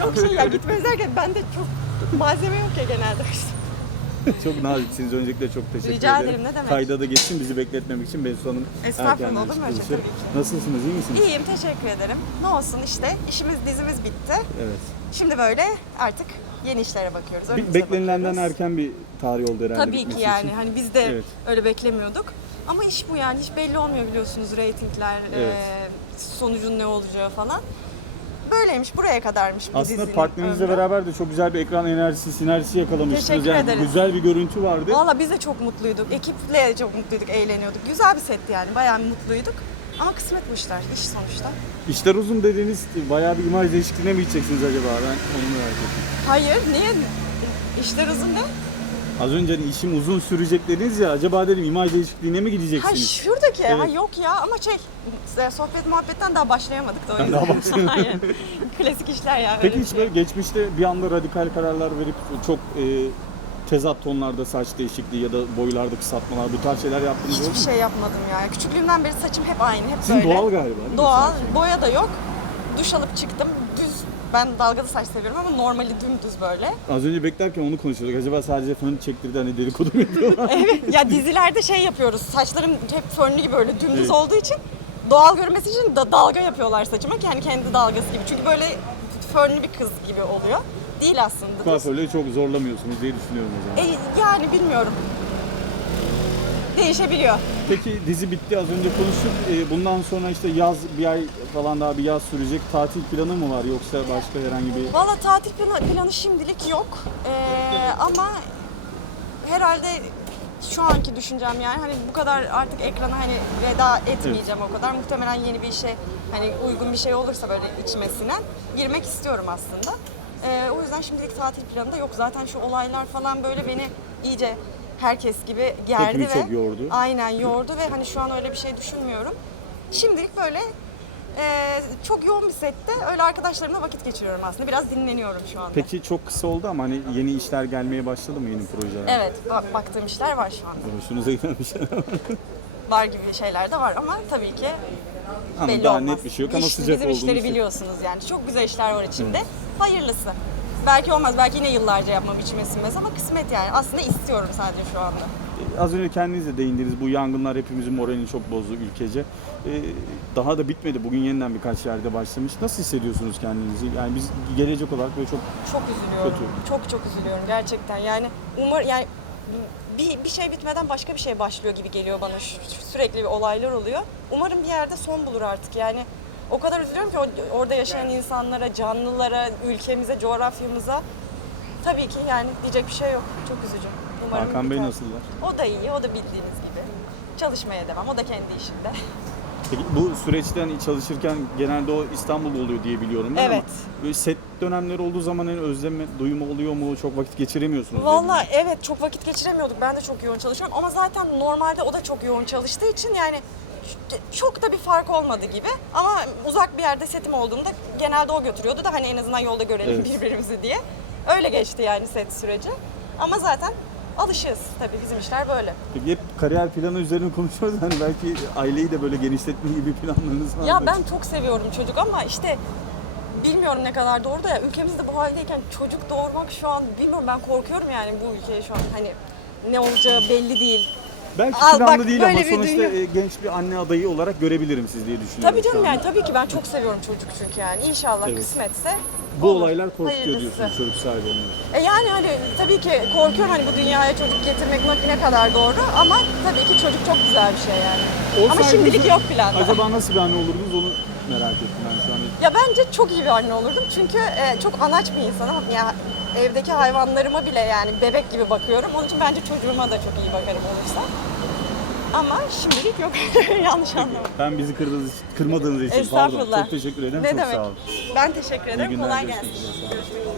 Yok şey ya gitmez derken bende çok malzeme yok ya genelde. çok naziksiniz. Öncelikle çok teşekkür Rica ederim. ne demek. Kayda da geçsin bizi bekletmemek için Bensu Hanım Estağfurullah, erkenden olur mu öyle şey? Nasılsınız? iyi misiniz? İyiyim teşekkür ederim. Ne olsun işte işimiz dizimiz bitti. Evet. Şimdi böyle artık yeni işlere bakıyoruz. Be- önümüze Beklenilenden bakıyoruz. erken bir tarih oldu herhalde Tabii ki bitmesi yani için. hani biz de Evet. öyle beklemiyorduk. Ama iş bu yani hiç belli olmuyor biliyorsunuz reytingler, Evet. e, sonucun ne olacağı falan. Böyleymiş buraya kadarmış bu Aslında dizinin partnerinizle ömrü. beraber de çok güzel bir ekran enerjisi, sinerjisi yakalamışsınız. Teşekkür yani ederiz. güzel bir görüntü vardı. Valla biz de çok mutluyduk. Ekiple çok mutluyduk, eğleniyorduk. Güzel bir setti yani. Bayağı mutluyduk. Ama kısmet bu işler. iş sonuçta. İşler uzun dediğiniz bayağı bir imaj değişikliğine mi gideceksiniz acaba? Ben onu merak ettim. Hayır, niye? İşler uzun ne? Az önce hani işim uzun sürecek dediniz ya acaba dedim imaj değişikliğine mi Ha gideceksiniz? şuradaki, ha Evet. yok ya ama şey, e, sohbet muhabbetten daha başlayamadık da o yüzden. daha başlayamadım. Hayır. Klasik işler ya. Peki öyle hiç bir böyle geçmişte bir anda radikal kararlar verip çok e, tezat tonlarda saç değişikliği ya da boylarda kısaltmalar bu tarz şeyler yaptınız oldu mu? Hiçbir şey yapmadım ya. Küçüklüğümden beri saçım hep aynı, hep Sizin böyle. doğal galiba değil mi Doğal, boya da yok. Duş alıp çıktım, düz. Ben dalgalı saç seviyorum ama normali dümdüz böyle. Az önce beklerken onu konuşuyorduk. Acaba sadece fön çektirdi hani dedikodu mu yapıyorlar? Evet. Ya dizilerde şey yapıyoruz. Saçlarım hep fönlü gibi böyle dümdüz Evet. olduğu için doğal görmesi için da dalga yapıyorlar saçıma. Yani kendi dalgası gibi. Çünkü böyle fönlü bir kız gibi oluyor. Değil aslında. Kuaförleri çok zorlamıyorsunuz diye düşünüyorum o zaman. E, yani bilmiyorum. Değişebiliyor. Peki dizi bitti az önce konuştuk. E, bundan sonra işte yaz bir ay falan daha bir yaz sürecek. Tatil planı mı var yoksa başka herhangi bir... Valla tatil planı, planı şimdilik yok. Ee, ama herhalde şu anki düşüncem yani hani bu kadar artık ekrana hani veda etmeyeceğim o kadar. Muhtemelen yeni bir işe hani uygun bir şey olursa böyle içime sinen girmek istiyorum aslında. Ee, o yüzden şimdilik tatil planı da yok. Zaten şu olaylar falan böyle beni iyice herkes gibi gerdi Hepimiz ve çok yordu. aynen yordu ve hani şu an öyle bir şey düşünmüyorum. Şimdilik böyle e, çok yoğun bir sette öyle arkadaşlarımla vakit geçiriyorum aslında. Biraz dinleniyorum şu anda. Peki çok kısa oldu ama hani yeni işler gelmeye başladı mı yeni projeler? Evet, ba- baktığım işler var şu anda. Hoşunuza giden bir şeyler var mı? Var gibi şeyler de var ama tabii ki Ama belli daha olmaz. net bir şey yok ama İş- sıcak Bizim olduğunu işleri hissettim. biliyorsunuz yani. Çok güzel işler var içinde. Hayırlısı. Belki olmaz, belki yine yıllarca yapmam içime sinmez ama kısmet yani. Aslında istiyorum sadece şu anda. Az önce kendiniz de değindiniz. Bu yangınlar hepimizin moralini çok bozdu ülkece. Ee, daha da bitmedi. Bugün yeniden birkaç yerde başlamış. Nasıl hissediyorsunuz kendinizi? Yani biz gelecek olarak böyle çok Çok üzülüyorum. Kötü. Çok çok üzülüyorum gerçekten. Yani umar yani bir, bir şey bitmeden başka bir şey başlıyor gibi geliyor bana. Şu- şu- Sürekli bir olaylar oluyor. Umarım bir yerde son bulur artık. Yani o kadar üzülüyorum ki o- orada yaşayan insanlara, canlılara, ülkemize, coğrafyamıza. Tabii ki yani diyecek bir şey yok. Çok üzücü. Umarım Hakan Bey biter. nasıllar? O da iyi, o da bildiğiniz gibi. Çalışmaya devam. O da kendi işinde. Peki bu süreçten çalışırken genelde o İstanbul'da oluyor diye biliyorum ben Evet. ama böyle set dönemleri olduğu zaman hani özleme duyumu oluyor mu? Çok vakit geçiremiyorsunuz. Vallahi evet çok vakit geçiremiyorduk. Ben de çok yoğun çalışıyorum ama zaten normalde o da çok yoğun çalıştığı için yani çok da bir fark olmadı gibi. Ama uzak bir yerde setim olduğunda genelde o götürüyordu da hani en azından yolda görelim Evet. birbirimizi diye. Öyle geçti yani set süreci. Ama zaten alışığız tabii bizim işler böyle. Peki hep kariyer planı üzerine konuşuyoruz. Hani belki aileyi de böyle genişletme gibi planlarınız var Ya ben çok seviyorum çocuk ama işte bilmiyorum ne kadar doğru da ya ülkemizde bu haldeyken çocuk doğurmak şu an bilmiyorum ben korkuyorum yani bu ülkeye şu an hani ne olacağı belli değil. Belki Al planlı bak, değil ama böyle bir sonuçta dünya- e, genç bir anne adayı olarak görebilirim siz diye düşünüyorum. Tabii şu canım anda. yani tabii ki ben çok seviyorum çocuk çünkü yani. İnşallah Evet. kısmetse. Bu olur. olaylar korkutuyor Hayırlısı. diyorsunuz çocuk sahibi olmak. E yani hani tabii ki korkuyorum hani bu dünyaya çocuk getirmek ne kadar doğru ama tabii ki çocuk çok güzel bir şey yani. ama şimdilik yok planda. Acaba nasıl bir anne olurdunuz onu merak ettim ben şu an. Ya bence çok iyi bir anne olurdum çünkü e, çok anaç bir insanım. Ya evdeki hayvanlarıma bile yani bebek gibi bakıyorum. Onun için bence çocuğuma da çok iyi bakarım olursa. Ama şimdilik yok. Yanlış anlama. Ben bizi kırdığınız, kırmadığınız için pardon. Estağfurullah. Çok teşekkür ederim. Ne çok demek? sağ olun. Ben teşekkür ederim. günler, Kolay görüşmek gelsin. üzere. Görüşmek üzere.